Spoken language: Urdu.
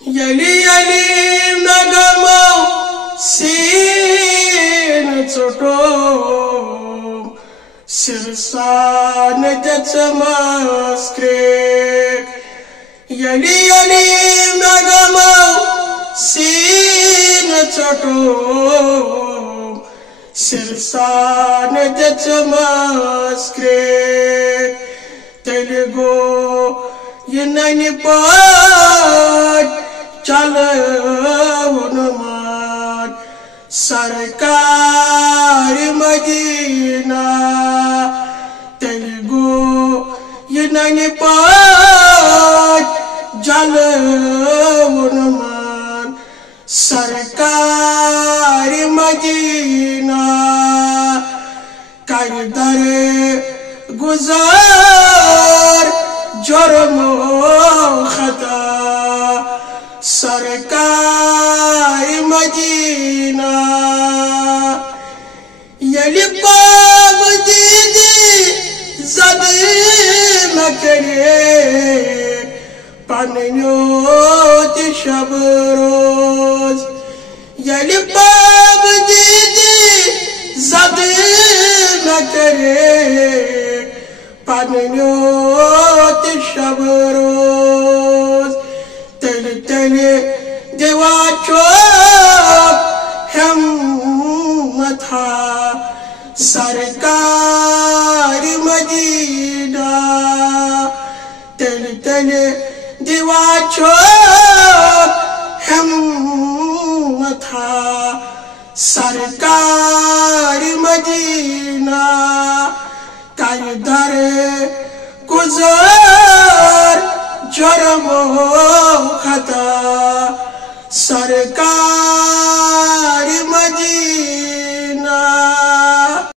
یلی نغمو سین ژوٚٹو سرسان دِژمَس کرٛیٚک یلی نغمو سین ژوٚٹو سرسان دِژمَس کرٛیٚک تیٚلہِ گوٚو یہ ننہِ پٲٹھۍ چلوُن مان سرکار مدینہ تیٚلہِ گوٚو یہ ننہِ پٲٹھۍ چلوُن مان سرکار مدینہ کر در گزار جرم و خطا سرکار مدینہ یلی باب دیدی زد مکریک پننیو تی شب روز یلی باب دیدی زد مکریک پننیو تی شب روز تیلی دیوا چوب ہمت سرکار مدینہ تیلی دیوا چوب ہمت سرکار مدینہ کر در گزار جرم و خطا سرکار